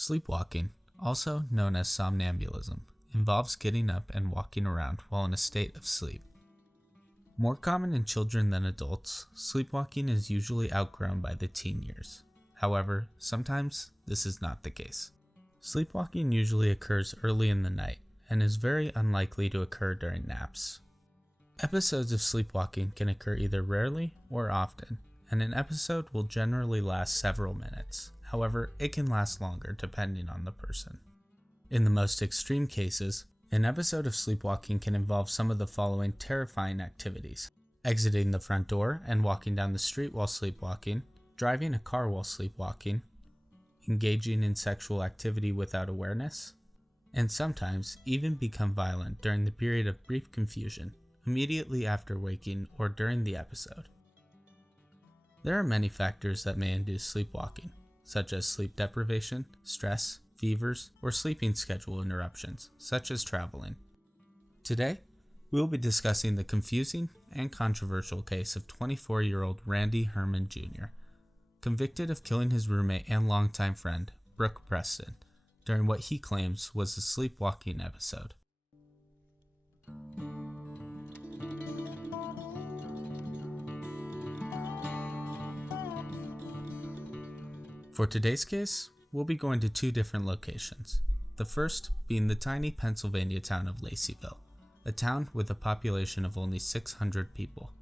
Sleepwalking, also known as somnambulism, involves getting up and walking around while in a state of sleep. More common in children than adults, sleepwalking is usually outgrown by the teen years. However, sometimes this is not the case. Sleepwalking usually occurs early in the night and is very unlikely to occur during naps. Episodes of sleepwalking can occur either rarely or often, and an episode will generally last several minutes. However, it can last longer depending on the person. In the most extreme cases, an episode of sleepwalking can involve some of the following terrifying activities: exiting the front door and walking down the street while sleepwalking, driving a car while sleepwalking, engaging in sexual activity without awareness, and sometimes even become violent during the period of brief confusion, immediately after waking or during the episode. There are many factors that may induce sleepwalking, such as sleep deprivation, stress, fevers, or sleeping schedule interruptions, such as traveling. Today, we will be discussing the confusing and controversial case of 24-year-old Randy Herman Jr., convicted of killing his roommate and longtime friend, Brooke Preston, during what he claims was a sleepwalking episode. For today's case, we'll be going to two different locations. The first being the tiny Pennsylvania town of Laceyville, a town with a population of only 600 people.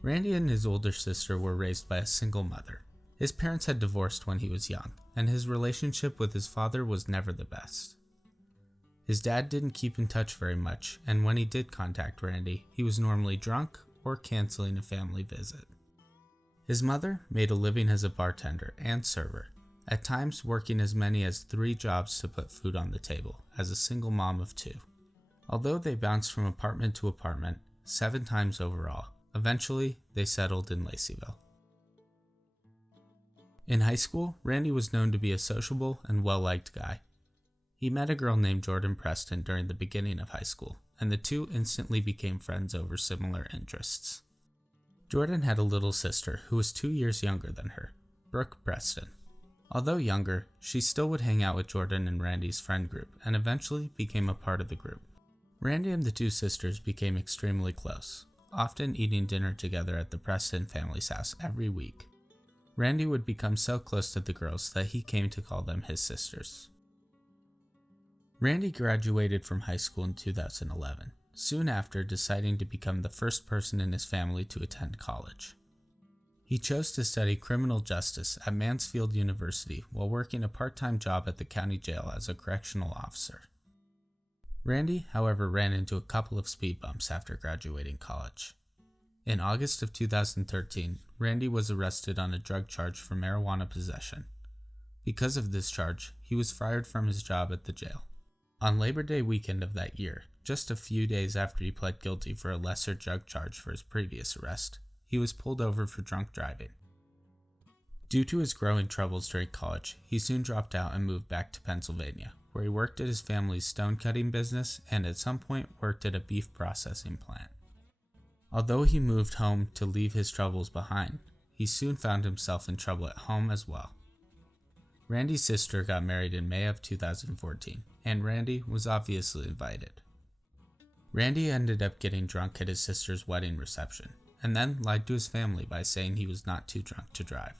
Randy and his older sister were raised by a single mother. His parents had divorced when he was young, and his relationship with his father was never the best. His dad didn't keep in touch very much, and when he did contact Randy, he was normally drunk or canceling a family visit. His mother made a living as a bartender and server, at times working as many as 3 jobs to put food on the table, as a single mom of 2. Although they bounced from apartment to apartment 7 times overall, eventually they settled in Laceyville. In high school, Randy was known to be a sociable and well-liked guy. He met a girl named Brooke Preston during the beginning of high school, and the two instantly became friends over similar interests. Jordan had a little sister who was 2 years younger than her, Brooke Preston. Although younger, she still would hang out with Jordan and Randy's friend group and eventually became a part of the group. Randy and the two sisters became extremely close, often eating dinner together at the Preston family's house every week. Randy would become so close to the girls that he came to call them his sisters. Randy graduated from high school in 2011. Soon after deciding to become the first person in his family to attend college. He chose to study criminal justice at Mansfield University while working a part-time job at the county jail as a correctional officer. Randy, however, ran into a couple of speed bumps after graduating college. In August of 2013, Randy was arrested on a drug charge for marijuana possession. Because of this charge, he was fired from his job at the jail. On Labor Day weekend of that year, just a few days after he pled guilty for a lesser drug charge for his previous arrest, he was pulled over for drunk driving. Due to his growing troubles during college, he soon dropped out and moved back to Pennsylvania, where he worked at his family's stone-cutting business and at some point worked at a beef processing plant. Although he moved home to leave his troubles behind, he soon found himself in trouble at home as well. Randy's sister got married in May of 2014, and Randy was obviously invited. Randy ended up getting drunk at his sister's wedding reception, and then lied to his family by saying he was not too drunk to drive.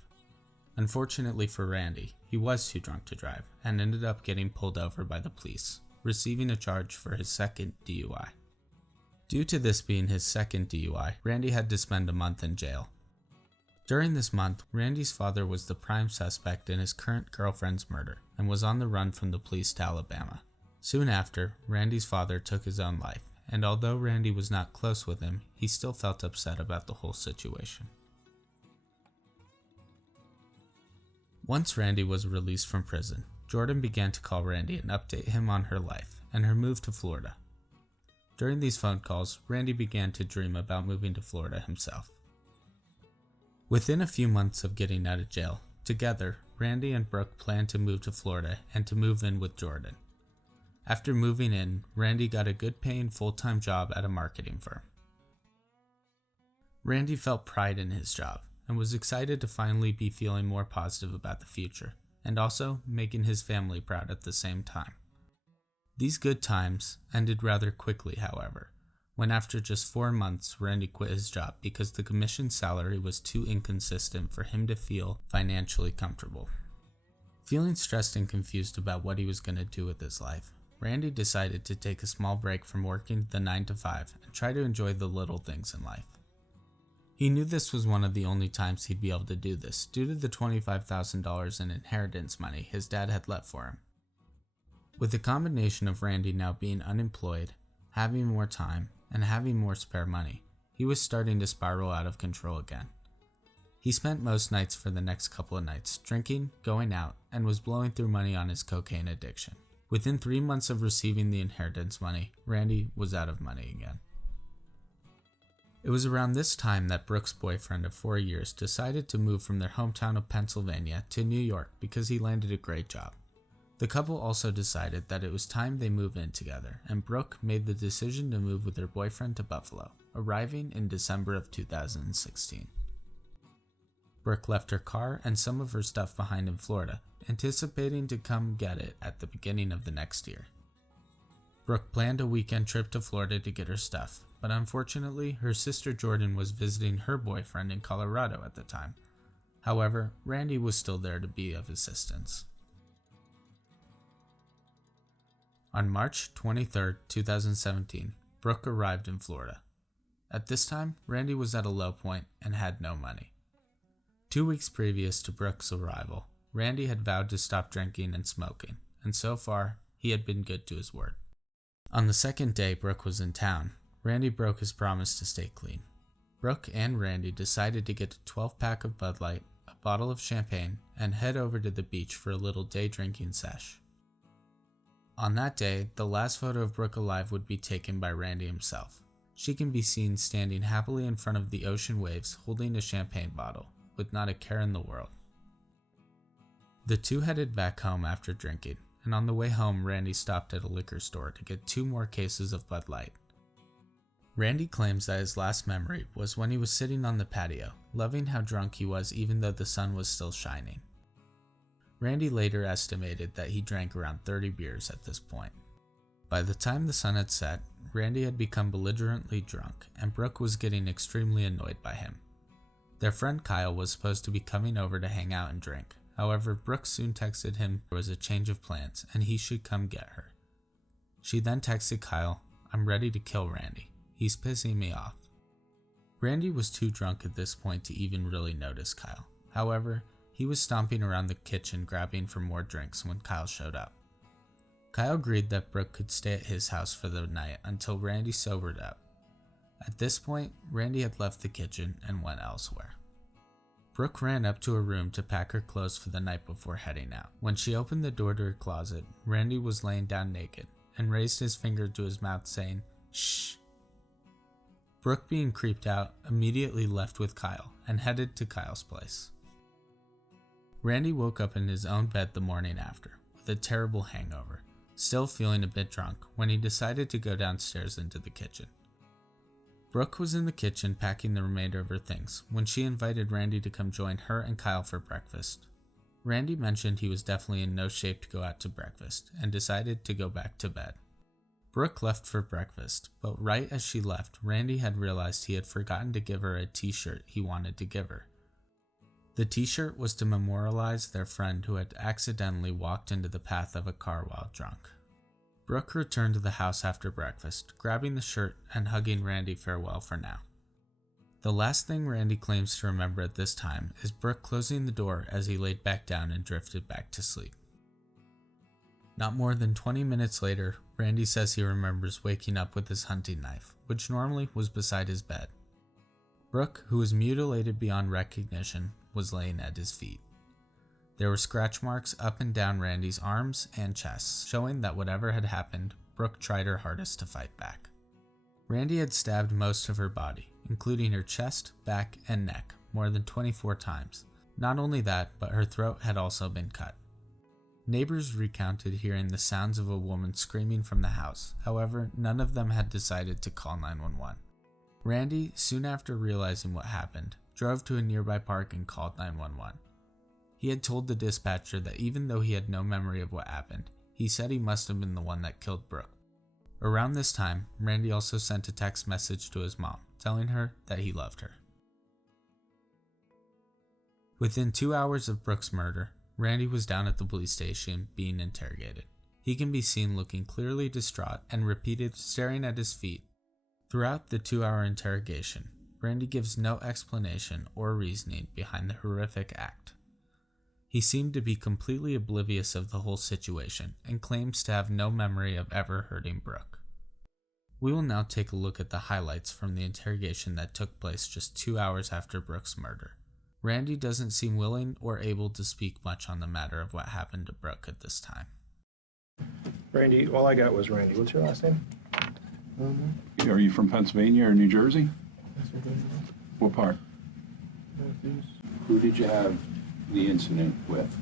Unfortunately for Randy, he was too drunk to drive, and ended up getting pulled over by the police, receiving a charge for his second DUI. Due to this being his second DUI, Randy had to spend a month in jail. During this month, Randy's father was the prime suspect in his current girlfriend's murder, and was on the run from the police to Alabama. Soon after, Randy's father took his own life, and although Randy was not close with him, he still felt upset about the whole situation. Once Randy was released from prison, Jordan began to call Randy and update him on her life and her move to Florida. During these phone calls, Randy began to dream about moving to Florida himself. Within a few months of getting out of jail, together, Randy and Brooke planned to move to Florida and to move in with Jordan. After moving in, Randy got a good-paying full-time job at a marketing firm. Randy felt pride in his job and was excited to finally be feeling more positive about the future. and also making his family proud at the same time. These good times ended rather quickly, however, when after just 4 months Randy quit his job because the commission salary was too inconsistent for him to feel financially comfortable. Feeling stressed and confused about what he was going to do with his life, Randy decided to take a small break from working the 9 to 5 and try to enjoy the little things in life. He knew this was one of the only times he'd be able to do this due to the $25,000 in inheritance money his dad had left for him. With the combination of Randy now being unemployed, having more time, and having more spare money, he was starting to spiral out of control again. He spent most nights for the next couple of nights drinking, going out, and was blowing through money on his cocaine addiction. Within 3 months of receiving the inheritance money, Randy was out of money again. It was around this time that Brooke's boyfriend of 4 years decided to move from their hometown of Pennsylvania to New York because he landed a great job. The couple also decided that it was time they move in together, and Brooke made the decision to move with her boyfriend to Buffalo, arriving in December of 2016. Brooke left her car and some of her stuff behind in Florida, anticipating to come get it at the beginning of the next year. Brooke planned a weekend trip to Florida to get her stuff, but unfortunately, her sister Jordan was visiting her boyfriend in Colorado at the time. However, Randy was still there to be of assistance. On March 23, 2017, Brooke arrived in Florida. At this time, Randy was at a low point and had no money. 2 weeks previous to Brooke's arrival, Randy had vowed to stop drinking and smoking, and so far, he had been good to his word. On the second day Brooke was in town, Randy broke his promise to stay clean. Brooke and Randy decided to get a 12-pack of Bud Light, a bottle of champagne, and head over to the beach for a little day drinking sesh. On that day, the last photo of Brooke alive would be taken by Randy himself. She can be seen standing happily in front of the ocean waves holding a champagne bottle, with not a care in the world. The two headed back home after drinking, and on the way home Randy stopped at a liquor store to get 2 more cases of Bud Light. Randy claims that his last memory was when he was sitting on the patio, loving how drunk he was even though the sun was still shining. Randy later estimated that he drank around 30 beers at this point. By the time the sun had set, Randy had become belligerently drunk, and Brooke was getting extremely annoyed by him. Their friend Kyle was supposed to be coming over to hang out and drink. However, Brooke soon texted him there was a change of plans and he should come get her. She then texted Kyle, "I'm ready to kill Randy. He's pissing me off." Randy was too drunk at this point to even really notice Kyle. However, he was stomping around the kitchen grabbing for more drinks when Kyle showed up. Kyle agreed that Brooke could stay at his house for the night until Randy sobered up. At this point, Randy had left the kitchen and went elsewhere. Brooke ran up to her room to pack her clothes for the night before heading out. When she opened the door to her closet, Randy was laying down naked and raised his finger to his mouth saying, "Shh." Brooke, being creeped out, immediately left with Kyle and headed to Kyle's place. Randy woke up in his own bed the morning after, with a terrible hangover, still feeling a bit drunk when he decided to go downstairs into the kitchen. Brooke was in the kitchen packing the remainder of her things when she invited Randy to come join her and Kyle for breakfast. Randy mentioned he was definitely in no shape to go out to breakfast and decided to go back to bed. Brooke left for breakfast, but right as she left, Randy had realized he had forgotten to give her a t-shirt he wanted to give her. The t-shirt was to memorialize their friend who had accidentally walked into the path of a car while drunk. Brooke returned to the house after breakfast, grabbing the shirt and hugging Randy farewell for now. The last thing Randy claims to remember at this time is Brooke closing the door as he laid back down and drifted back to sleep. Not more than 20 minutes later, Randy says he remembers waking up with his hunting knife, which normally was beside his bed. Brooke, who was mutilated beyond recognition, was laying at his feet. There were scratch marks up and down Randy's arms and chest, showing that whatever had happened, Brooke tried her hardest to fight back. Randy had stabbed most of her body, including her chest, back, and neck, more than 24 times. Not only that, but her throat had also been cut. Neighbors recounted hearing the sounds of a woman screaming from the house. However, none of them had decided to call 911. Randy, soon after realizing what happened, drove to a nearby park and called 911. He had told the dispatcher that even though he had no memory of what happened, he said he must have been the one that killed Brooke. Around this time, Randy also sent a text message to his mom, telling her that he loved her. Within 2 hours of Brooke's murder, Randy was down at the police station being interrogated. He can be seen looking clearly distraught and repeatedly staring at his feet. Throughout the 2-hour interrogation, Randy gives no explanation or reasoning behind the horrific act. He seemed to be completely oblivious of the whole situation and claims to have no memory of ever hurting Brooke. We will now take a look at the highlights from the interrogation that took place just 2 hours after Brooke's murder. Randy doesn't seem willing or able to speak much on the matter of what happened to Brooke at this time. Randy, all I got was Randy. What's your last name? Are you from Pennsylvania or New Jersey? What part? Who did you have the incident with?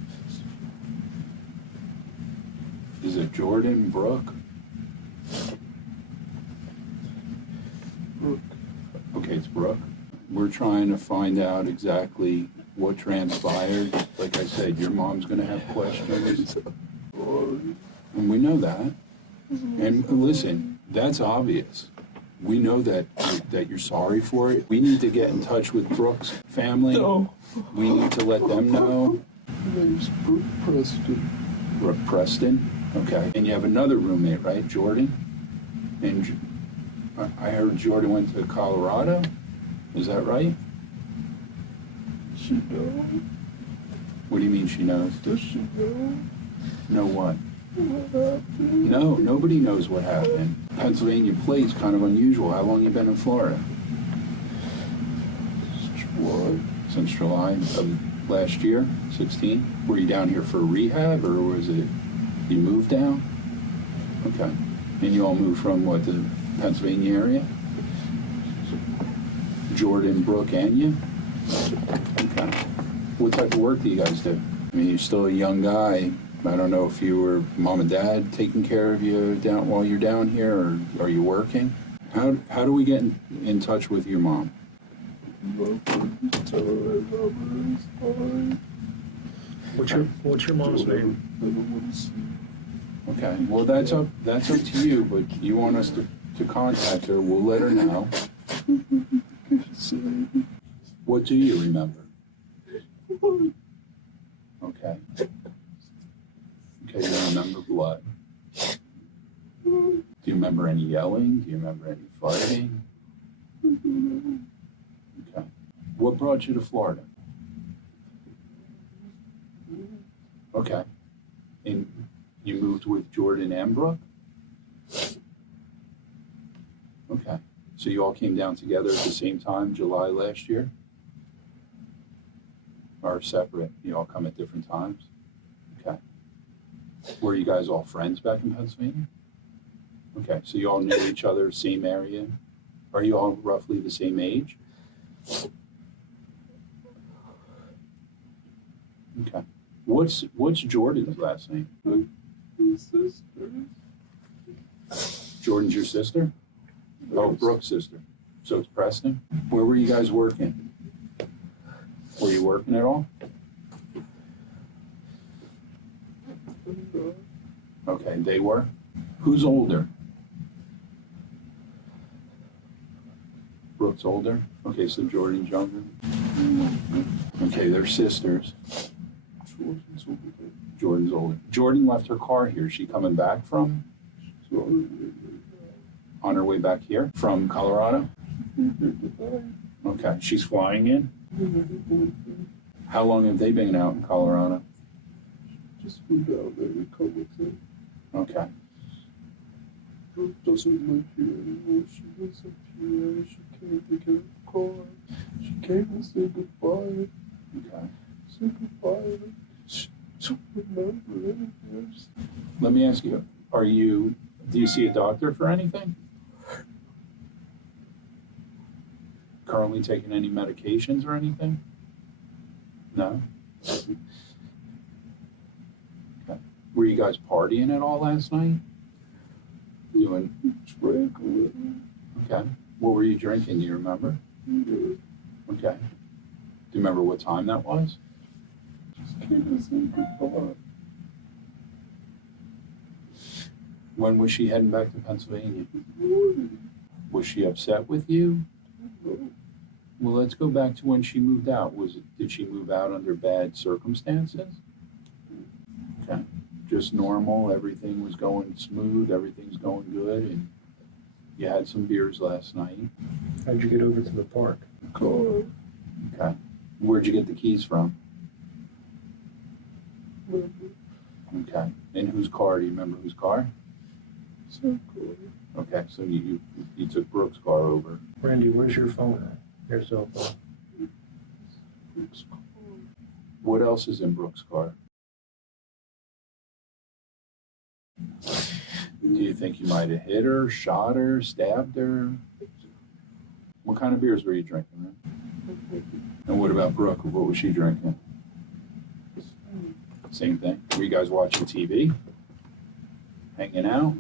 Is it Jordan, Brooke? Brooke. Okay, it's Brooke. We're trying to find out exactly what transpired. Like I said, your mom's going to have questions. And we know that. And listen, that's obvious. We know that you're sorry for it. We need to get in touch with Brooke's family. No. We need to let them know. My name's Brooke Preston. Brooke Preston? Okay. And you have another roommate, right? Jordan? And I heard Jordan went to Colorado. Is that right? She knows. What do you mean she knows? Does she know? Know what? What happened? No, nobody knows what happened. Pennsylvania plate's kind of unusual. How long you been in Florida? Since July of last year, 16? Were you down here for rehab, or was it you moved down? Okay. And you all moved from what, the Pennsylvania area? Jordan, Brooke, and you? Okay. What type of work do you guys do? I mean, you're still a young guy. I don't know if you were mom and dad taking care of you down while you're down here, or are you working? How do we get in touch with your mom? What's your mom's name? Okay. Well, that's up to you. But you want us to contact her? We'll let her know. What do you remember? Okay. Okay, you remember blood. Do you remember any yelling? Do you remember any fighting? Okay. What brought you to Florida? Okay. And you moved with Jordan and Brooke? Okay. So you all came down together at the same time, July last year? Or separate? You all come at different times? Okay. Were you guys all friends back in Pennsylvania? Okay, so you all knew each other, same area? Are you all roughly the same age? Okay. What's Jordan's last name? My sister. Jordan's your sister? Oh, Brooke's sister. So it's Preston? Where were you guys working? Were you working at all? Okay, they were? Who's older? Brooke's older? Okay, so Jordan's younger? Okay, they're sisters. Jordan's older. Jordan left her car here. Is she coming back from? On her way back here? From Colorado? Okay, she's flying in? How long have they been out in Colorado? Just flew down there to come with it. Okay. Brooke doesn't live here anymore. She lives up here. She came to get a car. She came to say goodbye. Okay. Say goodbye. She don't remember anything. Let me ask you, do you see a doctor for anything? Currently taking any medications or anything? No? Okay. Were you guys partying at all last night? Doing? Drank a little. Okay. What were you drinking? Do you remember? Yeah. Okay. Do you remember what time that was? Just came to say goodbye. When was she heading back to Pennsylvania? This morning. Was she upset with you? No. Well, let's go back to when she moved out. Did she move out under bad circumstances? Okay. Just normal, everything was going smooth, everything's going good, and you had some beers last night. How'd you get over to the park? Car. Okay. Where'd you get the keys from? Remember. Okay. In whose car? Do you remember whose car? Some car. Okay, so you took Brooke's car over. Randy, where's your phone? Your cell phone. Brooke's car. What else is in Brooke's car? Do you think you might have hit her, shot her, stabbed her? What kind of beers were you drinking, man? And what about Brooke? What was she drinking? Same thing. Were you guys watching TV? Hanging out?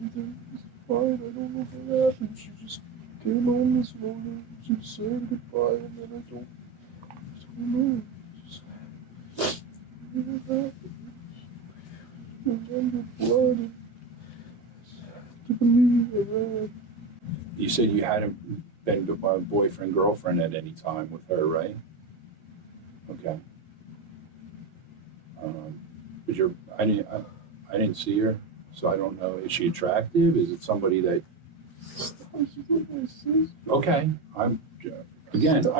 Everything was fine. I don't know what happened. She just came home this morning. She was saying goodbye, and then I don't know. Just what happened. Remember blood. And to believe I read. You said you hadn't been boyfriend, girlfriend at any time with her, right? Okay. But I didn't see her, so I don't know. Is she attractive? Is it somebody that? She's like my sister. Okay. I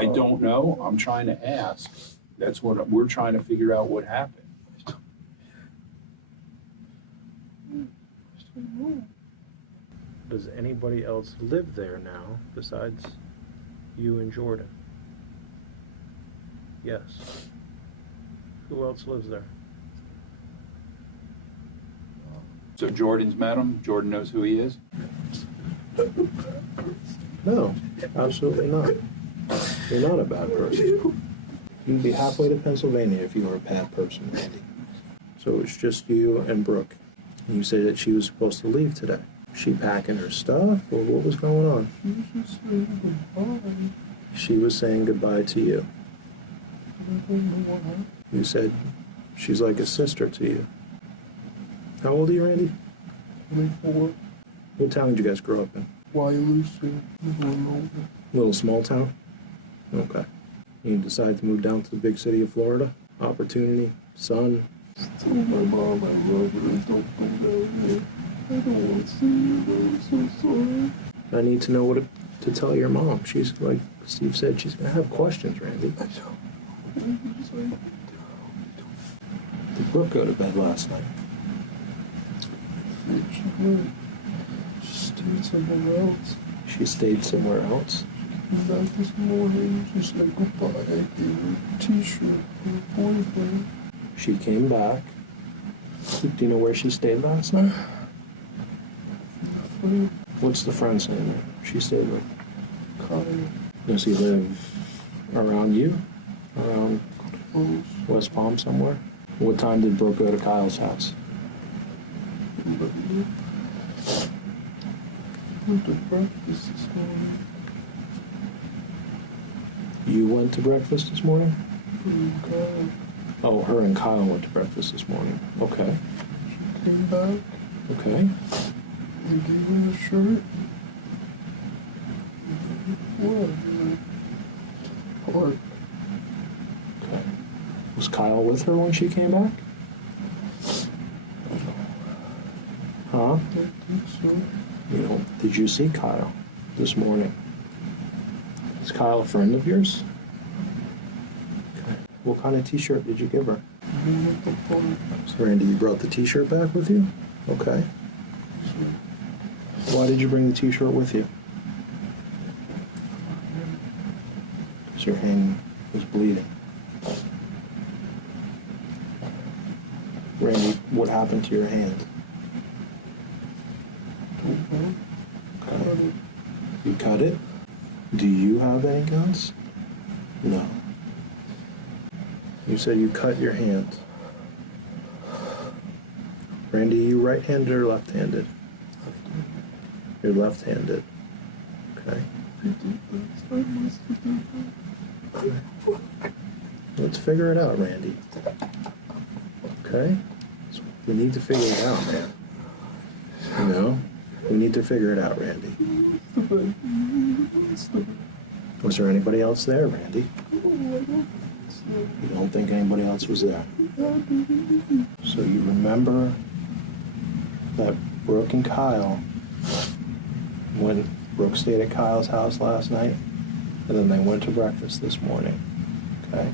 don't know. I'm trying to ask. That's what we're trying to figure out. What happened? I don't know. Does anybody else live there now besides you and Jordan? Yes. Who else lives there? So Jordan's met him. Jordan knows who he is. No, absolutely not. You're not a bad person. You'd be halfway to Pennsylvania if you were a bad person, Randy. So it's just you and Brooke. You said that she was supposed to leave today. She packing her stuff, or what was going on? She was just saying goodbye. She was saying goodbye to you. I don't know what happened. You said she's like a sister to you. How old are you, Randy? 24. What town did you guys grow up in? Wireless and Villanova. Little small town? Okay. You decided to move down to the big city of Florida? Opportunity, sun. Tell my mom I love her and don't go down there. I don't want to see her though. I'm so sorry. I need to know what to tell your mom. She's, like Steve said, she's going to have questions, Randy. I don't. Just like, Did Brooke go to bed last night? she went. She stayed somewhere else. She stayed somewhere else? She came back this morning. She said goodbye. I gave her a t-shirt for her boyfriend. She came back. Do you know where she stayed last night? Friend What's the friend's name there she stayed with? Kyle. Does he live around you? Around Close. West Palm somewhere? What time did Brooke go to Kyle's house? But you went to breakfast this morning. You went to breakfast this morning? And Kyle. Oh, her and Kyle went to breakfast this morning. Okay. She came back. Okay. They gave her the shirt. What? Park. Okay. Was Kyle with her when she came back? Huh? I think so. You know, did you see Kyle this morning? Is Kyle a friend of yours? Okay. What kind of t-shirt did you give her? We went to park. So Randy, you brought the t-shirt back with you? Okay. Why did you bring the t-shirt with you? Because your hand was bleeding. Randy, what happened to your hand? Don't know. Okay. You cut it? Do you have any guns? No. You said you cut your hand. Randy, you right-handed or left-handed? You're left-handed. Okay. I must have done that. Let's figure it out, Randy. Okay? We need to figure it out, man. You know? We need to figure it out, Randy. Was there anybody else there, Randy? You don't think anybody else was there? So you remember that Brooke and Kyle, when Brooke stayed at Kyle's house last night, and then they went to breakfast this morning, okay?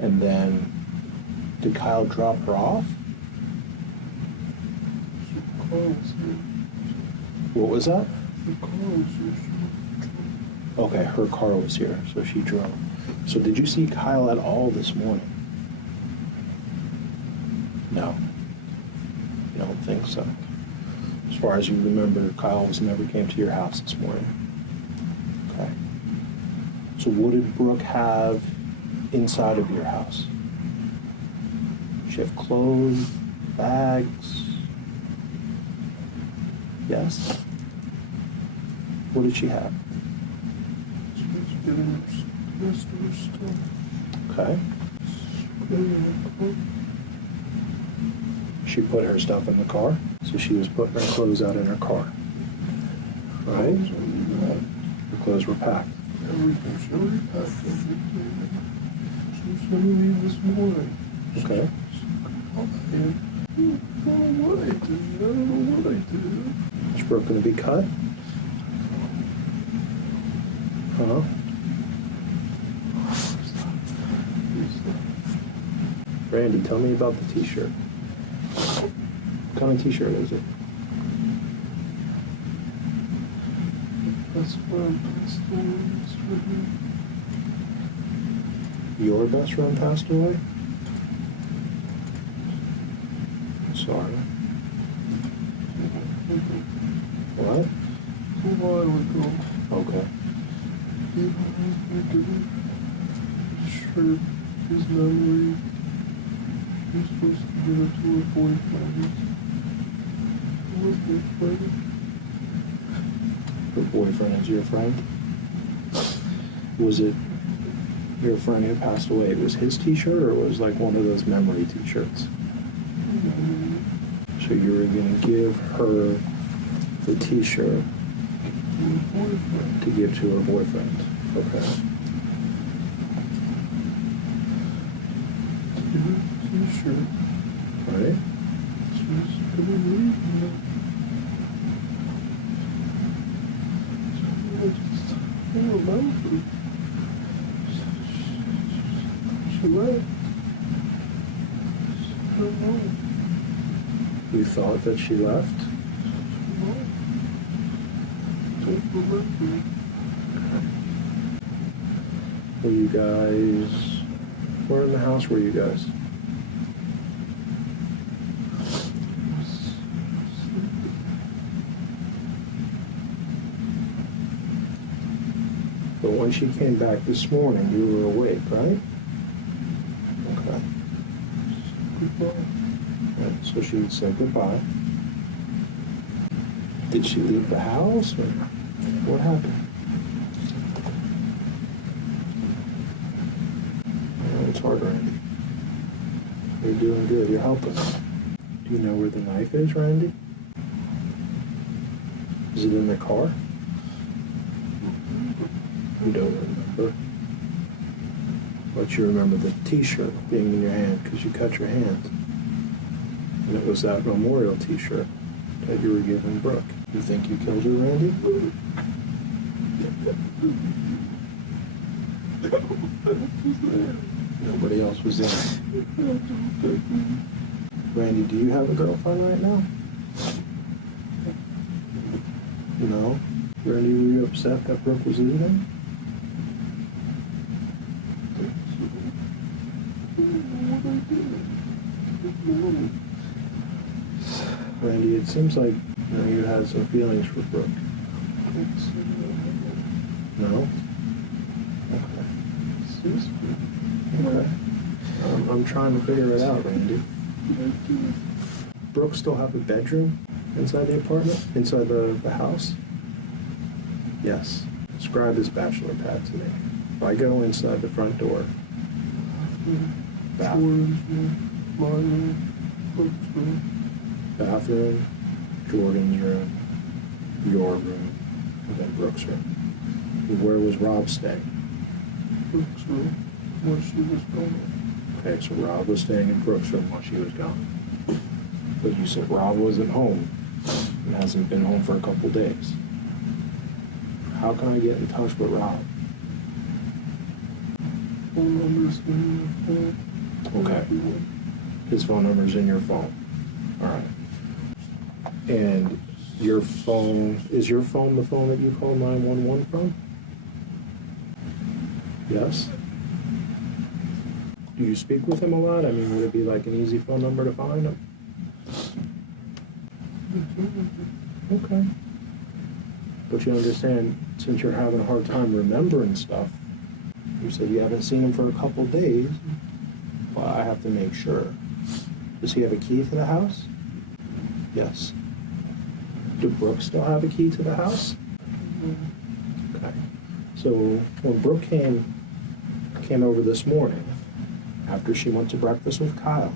And then, did Kyle drop her off? What was that? Okay, her car was here, so she drove. So did you see Kyle at all this morning? No. You don't think so? As far as you remember, Kyle never came to your house this morning. Okay. So what did Brooke have inside of your house? Did she have clothes, bags? Yes? What did she have? She was getting the rest of her stuff. Okay. She put her stuff in the car, so she was putting her clothes out in her car. Right? Her clothes were packed. Everything. She already packed everything. She was going to leave this morning. Okay. I don't know what I did. I don't know what I did. Is Brooke going to be cut? Huh? Randy, tell me about the t-shirt. What kind of t-shirt is it? That's where I'm passed away. Your best friend passed away? Sorry. What? A while ago. Okay. He was sure his memory. He was supposed to give it to her boyfriend. It was my friend. Her boyfriend is your friend? Was it your friend who passed away? It was his t-shirt, or it was like one of those memory t-shirts? So you were going to give her the t-shirt to give to her boyfriend. Okay. T-shirt. Right? She's gonna leave me. I just don't remember. She left. I don't know. You thought that she left? No. Don't remember. Were you guys... Where in the house were you guys? But when she came back this morning, you were awake, right? Okay. Goodbye. Right, so she said goodbye. Did she leave the house, or what happened? Yeah, it's hard, Randy. You're doing good. You're helping. Do you know where the knife is, Randy? Is it in the car? You don't remember. But you remember the t-shirt being in your hand because you cut your hand. And it was that memorial t-shirt that you were giving Brooke. You think you killed her, Randy? Nobody else was there. Randy, do you have a girlfriend right now? No? Randy, were you upset that Brooke was leaving? Randy, it seems like you had some feelings for Brooke. No? Okay. I'm trying to figure it out, Randy. Brooke still have a bedroom inside the apartment? Inside the house? Yes. Describe this bachelor pad to me. If I go inside the front door, Jordan's room, my room, Brooke's room. Bathroom, Jordan's room, your room, and then Brooke's room. Where was Rob staying? Brooke's room, where she was going. Okay, so Rob was staying in Brooke's room while she was gone. But you said Rob wasn't home and hasn't been home for a couple days. How can I get in touch with Rob? Phone number's in your phone. Okay. His phone number's in your phone. All right. And your phone, is your phone the phone that you call 911 from? Yes? Do you speak with him a lot? I mean, would it be like an easy phone number to find him? Okay. But you understand, since you're having a hard time remembering stuff, you said you haven't seen him for a couple days, well, I have to make sure. Does he have a key to the house? Yes. Do Brooke still have a key to the house? Okay. So when Brooke came over this morning, after she went to breakfast with Kyle,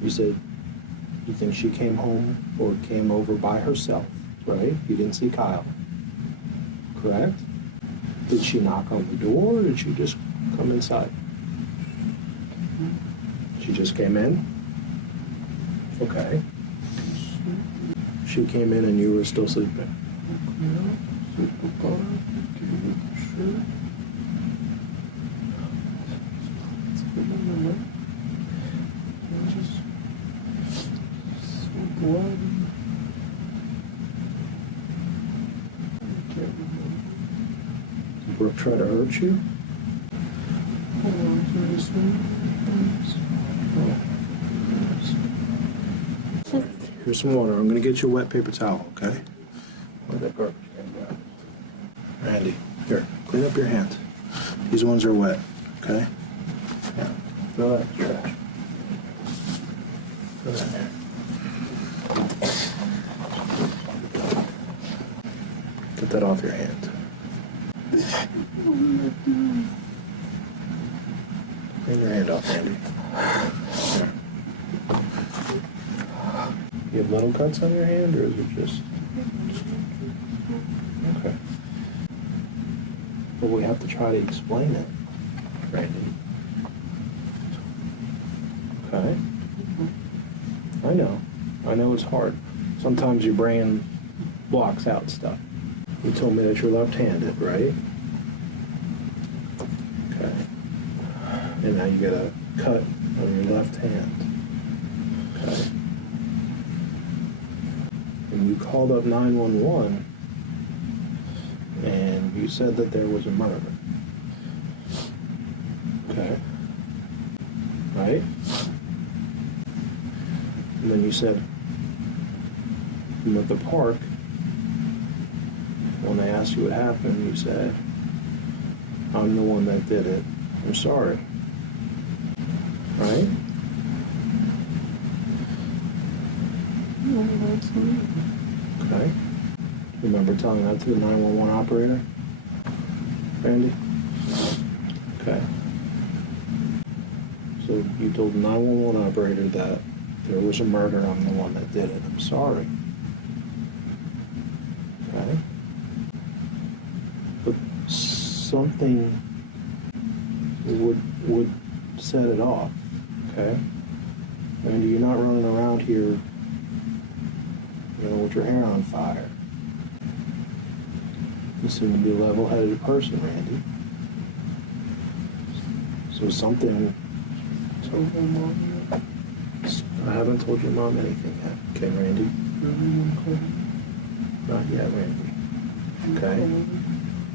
you said you think she came home or came over by herself, right? You didn't see Kyle, correct? Did she knock on the door or did she just come inside? She just came in? Okay. She came in and you were still sleeping? Did Brooke try to hurt you? Here's some water. I'm going to get you a wet paper towel, okay? Where'd that garbage can go? Randy, here, clean up your hands. These ones are wet, okay? Yeah, fill that trash. Fill that there. Get that off your hand. Bring your hand off, Randy. There. You have little cuts on your hand, or is it just... Okay. But we have to try to explain it, Randy. Okay? I know it's hard. Sometimes your brain blocks out stuff. You told me that you're left-handed, right? Okay. And now you got a cut on your left hand. Okay. And you called up 911 and you said that there was a murder. Okay. Right? And then you said, I'm at the park. When they asked you what happened, you said, I'm the one that did it. I'm sorry. Right? Okay. Remember telling that to the 911 operator? Randy? Okay. So you told the 911 operator that there was a murder, I'm the one that did it. I'm sorry. Okay. But something would set it off, okay? Randy, you're not running around here, with your hair on fire. You seem to be a level-headed person, Randy. So something... Told my mom yet? I haven't told your mom anything yet, okay, Randy? Everyone called. Not yet, Randy. Okay?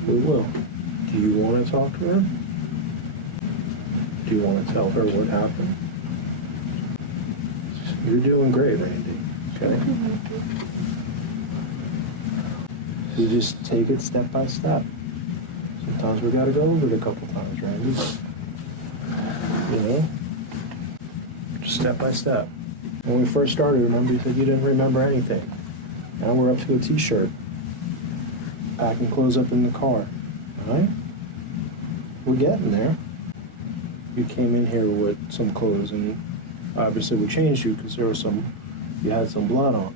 We will. Do you want to talk to her? Do you want to tell her what happened? You're doing great, Randy. Okay? We just take it step by step. Sometimes we gotta go over it a couple times, Randy. Just step by step. When we first started, remember you said you didn't remember anything. Now we're up to a t-shirt. Packing clothes up in the car. Alright? We're getting there. you came in here with some clothes, and obviously we changed you because you had some blood on them.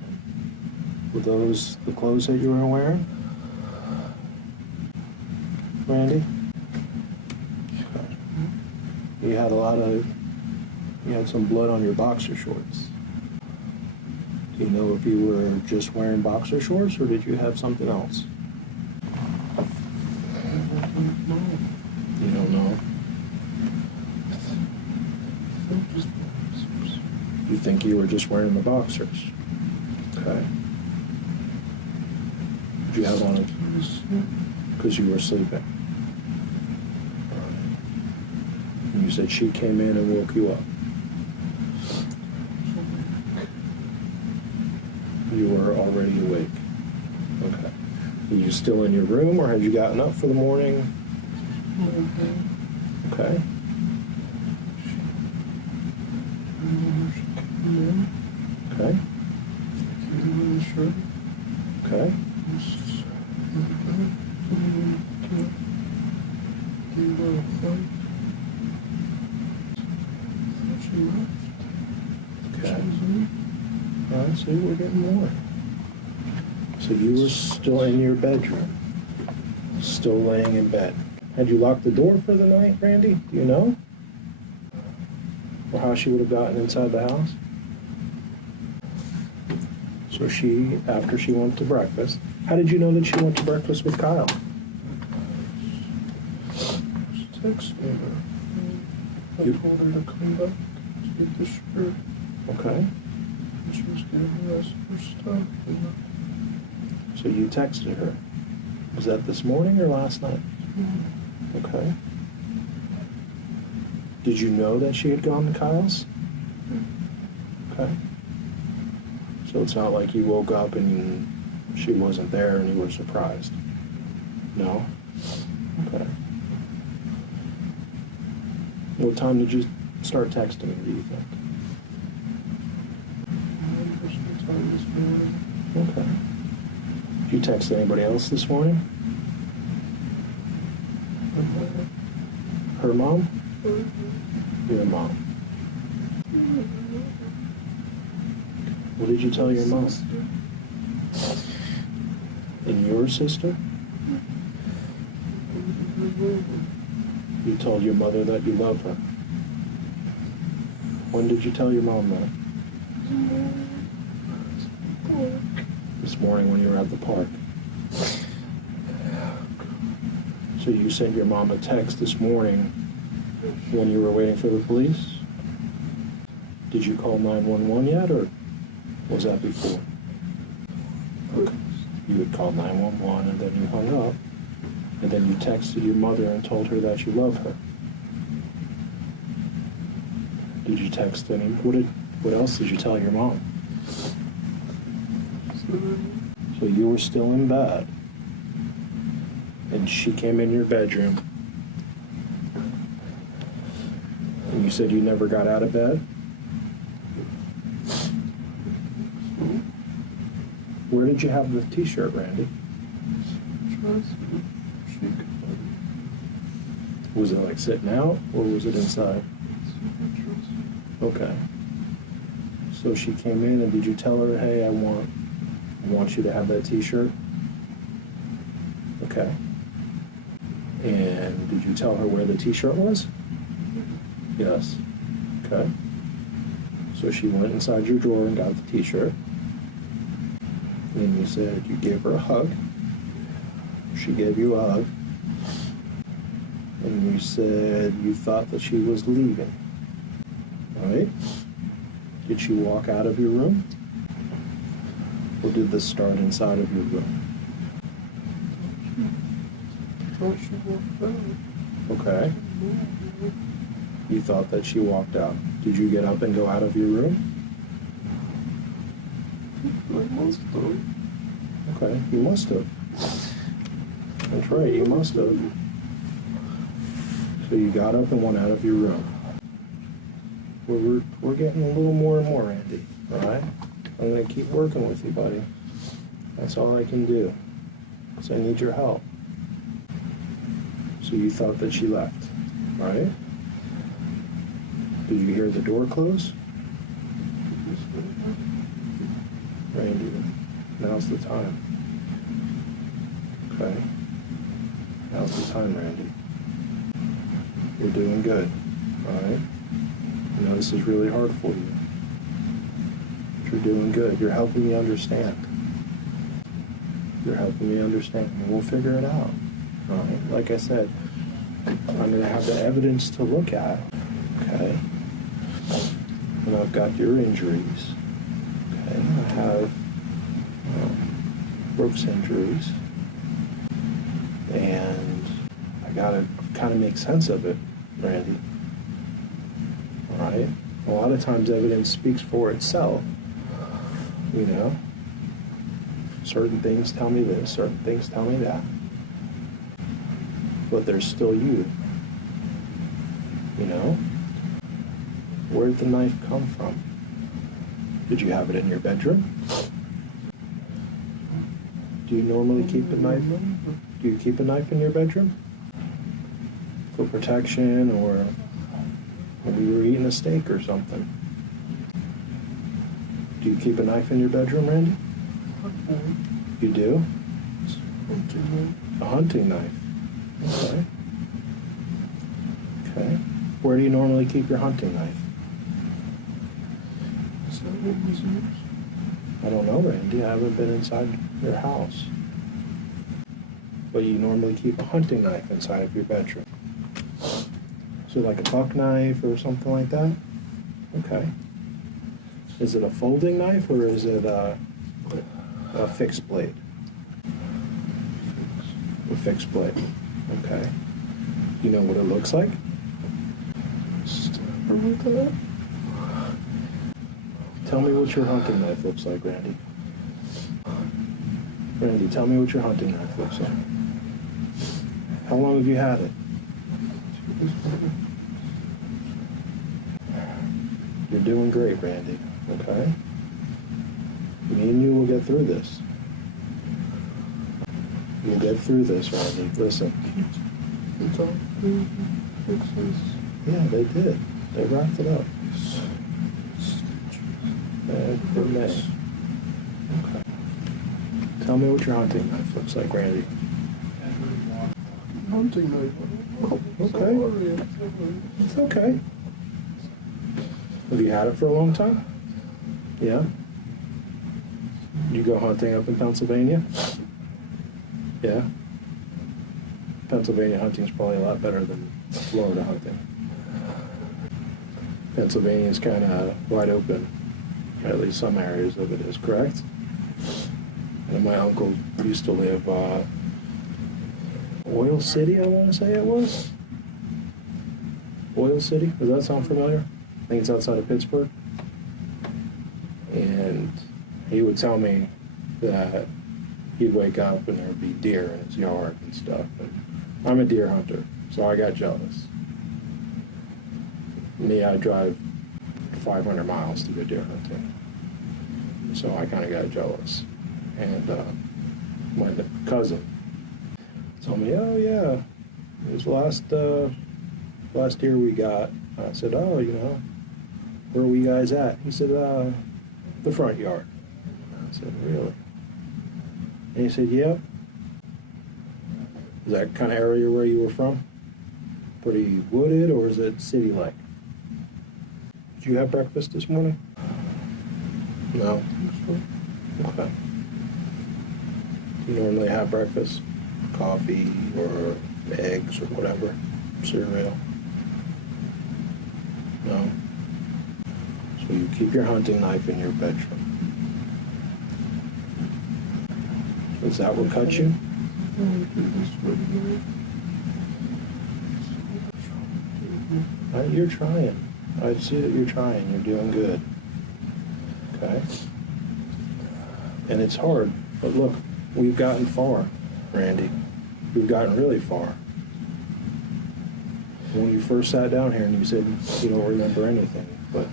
Were those the clothes that you were wearing, Randy? Okay. You had some blood on your boxer shorts. Do you know if you were just wearing boxer shorts, or did you have something else? You don't know? You think you were just wearing the boxers? Okay. Did you have on it because you were sleeping? Alright. And you said she came in and woke you up. You were already awake. Okay. Were you still in your room, or had you gotten up for the morning? Okay. Okay. Okay. Okay. All right, so we're getting more. So you were still in your bedroom, still laying in bed. Had you locked the door for the night, Randy? Do you know? Or how she would have gotten inside the house? So after she went to breakfast, how did you know that she went to breakfast with Kyle? She texted her. I told her to come back to get the shirt. Okay. And she was getting the rest of her stuff. So you texted her. Was that this morning or last night? Okay. Did you know that she had gone to Kyle's? Okay. So it's not like you woke up and she wasn't there and you were surprised? No? Okay. What time did you start texting her, do you think? Sometime this morning. Okay. Did you text anybody else this morning? Her mom? Your mom. What did you tell your mom? And your sister? You told your mother that you love her. When did you tell your mom that? This morning when you were at the park. So you sent your mom a text this morning when you were waiting for the police? Did you call 911 yet, or was that before? Okay. You had called 911 and then you hung up, and then you texted your mother and told her that you love her. Did you text what else did you tell your mom? So you were still in bed, and she came in your bedroom, and you said you never got out of bed? Where did you have the t-shirt, Randy? Was it like sitting out, or was it inside? Okay. So she came in, and did you tell her, hey, I want you to have that t-shirt? Okay. And did you tell her where the t-shirt was? Yes. Okay. So she went inside your drawer and got the t-shirt. And you said you gave her a hug. She gave you a hug. And you said you thought that she was leaving. Right? Did she walk out of your room? Or did this start inside of your room? Thought she walked out. Okay. You thought that she walked out. Did you get up and go out of your room? I must have. Okay, you must have. That's right, you must have. So you got up and went out of your room. We're getting a little more and more, Randy. All right? I'm going to keep working with you, buddy. That's all I can do. Because I need your help. So you thought that she left, right? Did you hear the door close? Randy, now's the time. Okay? Now's the time, Randy. You're doing good, alright? I know this is really hard for you. But you're doing good. You're helping me understand. You're helping me understand. And we'll figure it out. Alright? Like I said, I'm going to have the evidence to look at. Okay? And I've got your injuries. Okay? I have Brooke's injuries. And I got to kind of make sense of it, Randy. Alright? A lot of times evidence speaks for itself. You know? Certain things tell me this, certain things tell me that. But there's still you. You know? Where'd the knife come from? Did you have it in your bedroom? Do you normally keep a knife? Do you keep a knife in your bedroom? For protection, or when we were eating a steak or something? Do you keep a knife in your bedroom, Randy? You do? A hunting knife. Okay. Okay. Where do you normally keep your hunting knife? Is that what was yours? I don't know, Randy. I haven't been inside your house. But you normally keep a hunting knife inside of your bedroom. So like a buck knife or something like that? Okay. Is it a folding knife or is it a fixed blade? A fixed blade. Okay. You know what it looks like? Stabber with that? Tell me what your hunting knife looks like, Randy. Randy, tell me what your hunting knife looks like. How long have you had it? You're doing great, Randy. Okay? Me and you will get through this. We'll get through this, Randy. Listen. The doctor fix this? Yeah, they did. They wrapped it up. In May. Okay. Tell me what your hunting knife looks like, Randy. Hunting knife. Oh, Okay. sorry. It's okay. Have you had it for a long time? Yeah? You go hunting up in Pennsylvania? Yeah? Pennsylvania hunting is probably a lot better than Florida hunting. Pennsylvania is kind of wide open. At least some areas of it is, correct? And my uncle used to live Oil City, I want to say it was. Oil City, does that sound familiar? I think it's outside of Pittsburgh. And he would tell me that he'd wake up and there'd be deer in his yard and stuff. And I'm a deer hunter, so I got jealous. Me, I drive 500 miles to go deer hunting. So I kind of got jealous. And my cousin told me, oh yeah, it was last deer we got. I said, oh, you know, where were you guys at? He said, the front yard. I said, really? And he said, yep. Is that kind of area where you were from? Pretty wooded, or is it city-like? Did you have breakfast this morning? No? Okay. Do you normally have breakfast? Coffee or eggs or whatever? Cereal? No? So you keep your hunting knife in your bedroom. Is that what cut you? You're trying. I see that you're trying. You're doing good. Okay? And it's hard. But look, we've gotten far, Randy. We've gotten really far. When you first sat down here and you said you don't remember anything, but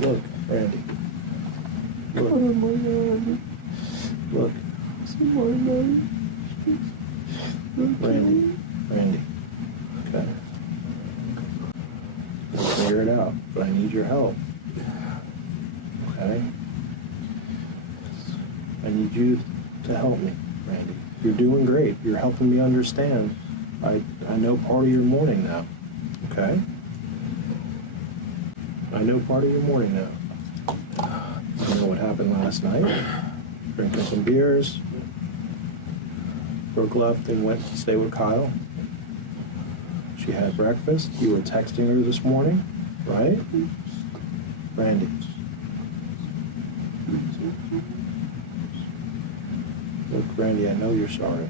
look, Randy. Look. Look. Randy. Okay. figure it out, but I need your help. Okay? I need you to help me, Randy. You're doing great. You're helping me understand. I know part of your morning now. Okay? I know part of your morning now. You know what happened last night? Drinking some beers. Brooke left and went to stay with Kyle. She had breakfast. You were texting her this morning, right? Randy. Look, Randy, I know you're sorry.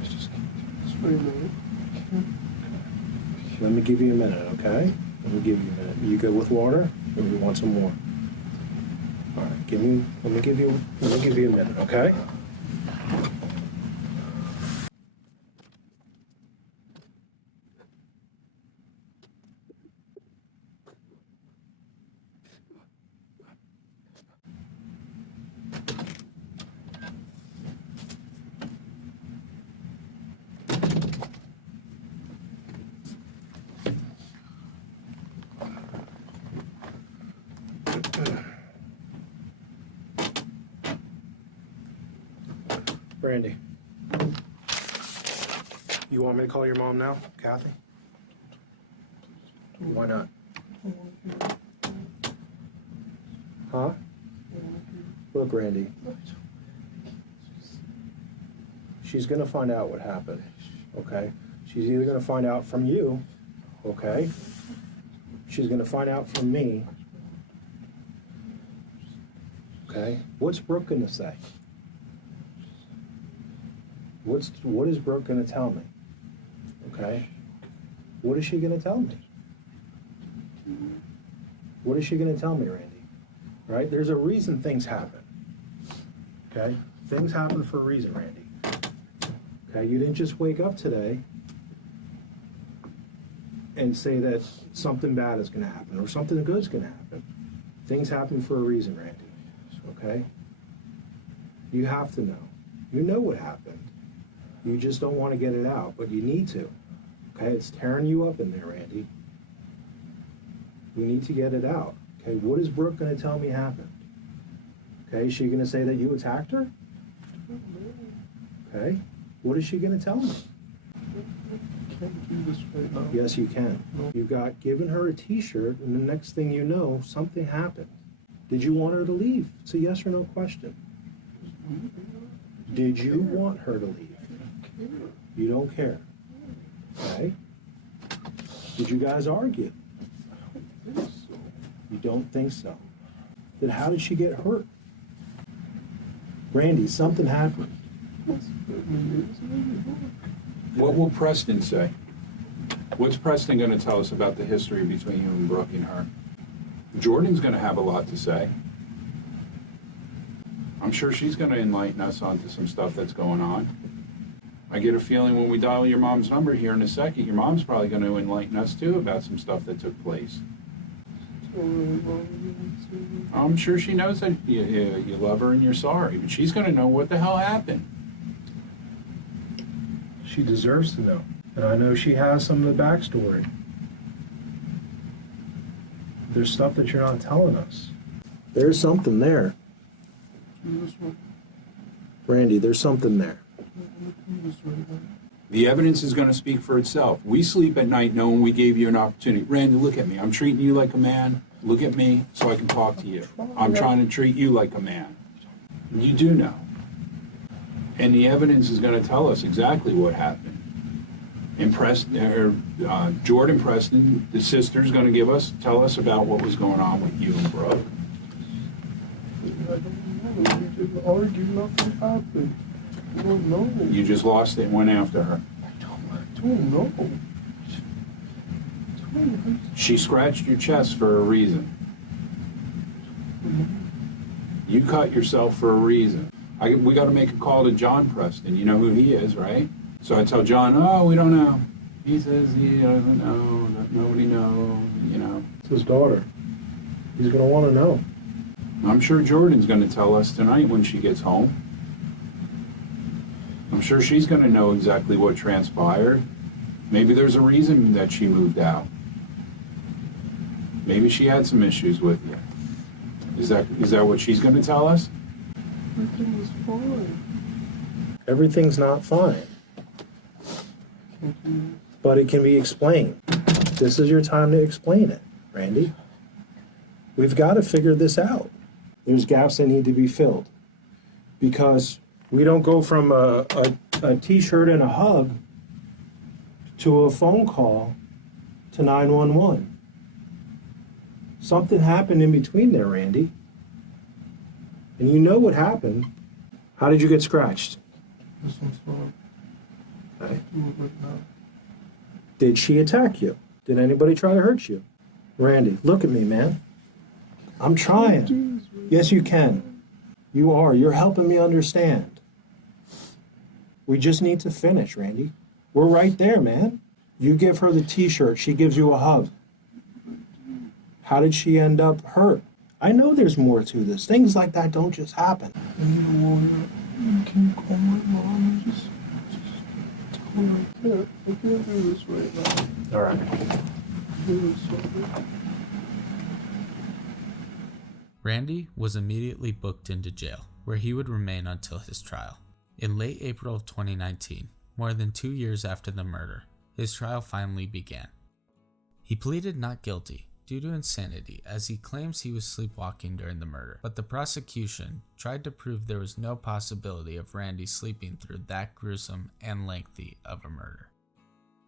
I just can't do this right now. I can't. Let me give you a minute, okay? Let me give you a minute. You good with water, or you want some more? All right, let me give you a minute, okay? Randy, you want me to call your mom now, Kathy? Why not? Huh? Look, Randy, she's gonna find out what happened, okay? She's either gonna find out from you, okay? She's gonna find out from me, okay? What's Brooke gonna say? What is Brooke gonna tell me? Okay? What is she gonna tell me? What is she gonna tell me, Randy? Right? There's a reason things happen. Okay? Things happen for a reason, Randy. Okay? You didn't just wake up today and say that something bad is gonna happen or something good is gonna happen. Things happen for a reason, Randy. Okay? You have to know. You know what happened. You just don't want to get it out, but you need to. Okay, it's tearing you up in there, Randy. We need to get it out. Okay, what is Brooke going to tell me happened? Okay, is she going to say that you attacked her? Okay, what is she going to tell me? I can't do this right now. Yes, you can. No. You got given her a t-shirt, and the next thing you know, something happened. Did you want her to leave? It's a yes or no question. Did you want her to leave? You don't care. Okay? Did you guys argue? I don't think so. You don't think so. Then how did she get hurt? Randy, something happened. What will Preston say? What's Preston going to tell us about the history between you and Brooke and her? Jordan's going to have a lot to say. I'm sure she's going to enlighten us onto some stuff that's going on. I get a feeling when we dial your mom's number here in a second, your mom's probably going to enlighten us too about some stuff that took place. I'm sure she knows that you love her and you're sorry, but she's going to know what the hell happened. She deserves to know. And I know she has some of the backstory. There's stuff that you're not telling us. There's something there. Randy, there's something there. The evidence is going to speak for itself. We sleep at night knowing we gave you an opportunity. Randy, look at me. I'm treating you like a man. Look at me so I can talk to you. I'm trying to treat you like a man. You do know. And the evidence is going to tell us exactly what happened. And Jordan Preston, the sister's going to tell us about what was going on with you and Brooke. I don't know. We didn't argue. Nothing happened. I don't know. You just lost it and went after her. I don't know. She scratched your chest for a reason. You cut yourself for a reason. We got to make a call to John Preston. You know who he is, right? So I tell John, oh, we don't know. He says he doesn't know. Nobody knows, you know. It's his daughter. He's going to want to know. I'm sure Jordan's going to tell us tonight when she gets home. I'm sure she's going to know exactly what transpired. Maybe there's a reason that she moved out. Maybe she had some issues with you. Is that what she's going to tell us? Everything was fine. Everything's not fine, Can't do this. but it can be explained. This is your time to explain it, Randy. We've got to figure this out. There's gaps that need to be filled. Because we don't go from a t-shirt and a hug to a phone call to 911. Something happened in between there, Randy. And you know what happened. How did you get scratched? This one's fine. Okay. Do it right now. Did she attack you? Did anybody try to hurt you? Randy, look at me, man. I'm trying. Do this right Yes, you can. You are. You're helping me understand. We just need to finish, Randy. We're right there, man. You give her the t-shirt. She gives you a hug. How did she end up hurt? I know there's more to this. Things like that don't just happen. I need a lawyer. Can you call my mom and just tell her I can't do this right now. All right. Do this right. Randy was immediately booked into jail, where he would remain until his trial. In late April of 2019, more than 2 years after the murder, his trial finally began. He pleaded not guilty due to insanity, as he claims he was sleepwalking during the murder, but the prosecution tried to prove there was no possibility of Randy sleeping through that gruesome and lengthy of a murder.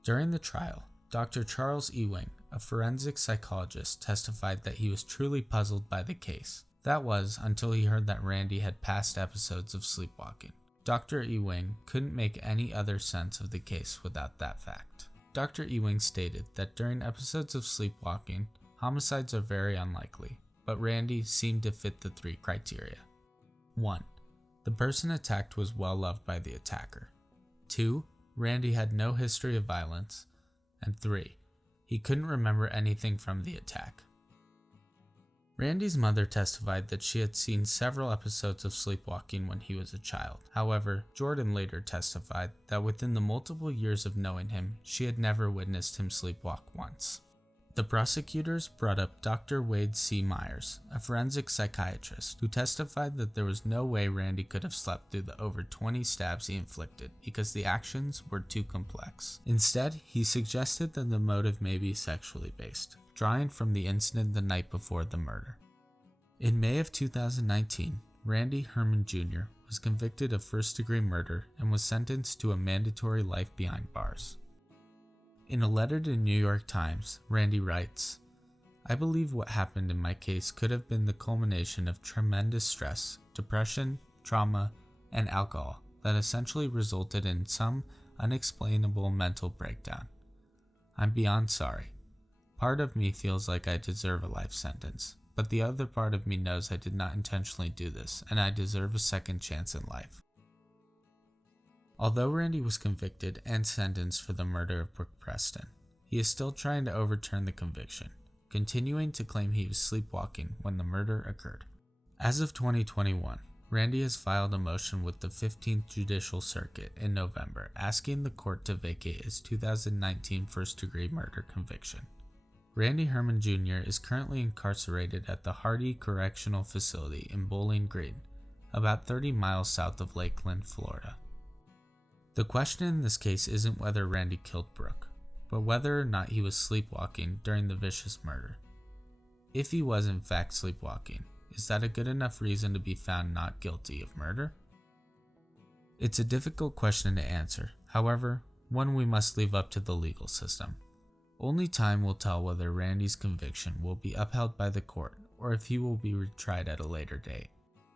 During the trial, Dr. Charles Ewing, a forensic psychologist, testified that he was truly puzzled by the case. That was until he heard that Randy had past episodes of sleepwalking. Dr. Ewing couldn't make any other sense of the case without that fact. Dr. Ewing stated that during episodes of sleepwalking, homicides are very unlikely, but Randy seemed to fit the 3 criteria. 1. The person attacked was well loved by the attacker. 2. Randy had no history of violence. And 3. He couldn't remember anything from the attack. Randy's mother testified that she had seen several episodes of sleepwalking when he was a child. However, Jordan later testified that within the multiple years of knowing him, she had never witnessed him sleepwalk once. The prosecutors brought up Dr. Wade C. Myers, a forensic psychiatrist, who testified that there was no way Randy could have slept through the over 20 stabs he inflicted because the actions were too complex. Instead, he suggested that the motive may be sexually based, drawing from the incident the night before the murder. In May of 2019, Randy Herman Jr. was convicted of first-degree murder and was sentenced to a mandatory life behind bars. In a letter to New York Times, Randy writes, "I believe what happened in my case could have been the culmination of tremendous stress, depression, trauma, and alcohol that essentially resulted in some unexplainable mental breakdown. I'm beyond sorry. Part of me feels like I deserve a life sentence, but the other part of me knows I did not intentionally do this, and I deserve a second chance in life." Although Randy was convicted and sentenced for the murder of Brooke Preston, he is still trying to overturn the conviction, continuing to claim he was sleepwalking when the murder occurred. As of 2021, Randy has filed a motion with the 15th Judicial Circuit in November asking the court to vacate his 2019 first-degree murder conviction. Randy Herman Jr. is currently incarcerated at the Hardy Correctional Facility in Bowling Green, about 30 miles south of Lakeland, Florida. The question in this case isn't whether Randy killed Brooke, but whether or not he was sleepwalking during the vicious murder. If he was in fact sleepwalking, is that a good enough reason to be found not guilty of murder? It's a difficult question to answer, however, one we must leave up to the legal system. Only time will tell whether Randy's conviction will be upheld by the court or if he will be retried at a later date.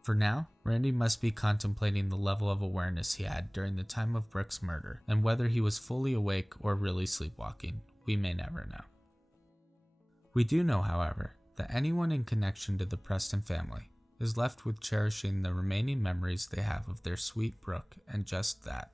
For now, Randy must be contemplating the level of awareness he had during the time of Brooke's murder, and whether he was fully awake or really sleepwalking, we may never know. We do know, however, that anyone in connection to the Preston family is left with cherishing the remaining memories they have of their sweet Brooke, and just that,